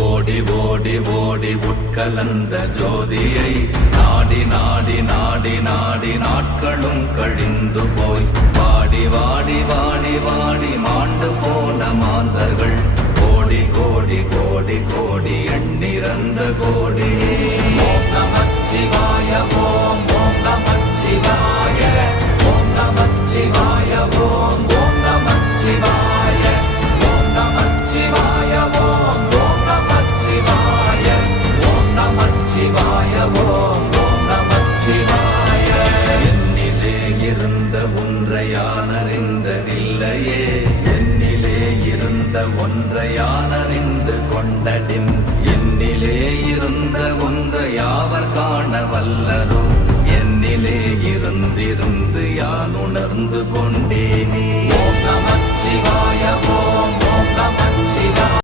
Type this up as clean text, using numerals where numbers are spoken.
ஓடி ஓடி ஓடி உட்கலந்த ஜோதியை நாடி நாடி நாடி நாடி நாட்களும் கழிந்து போய் வாடி வாடி வாடி வாடி மாண்டு போன மாந்தர்கள்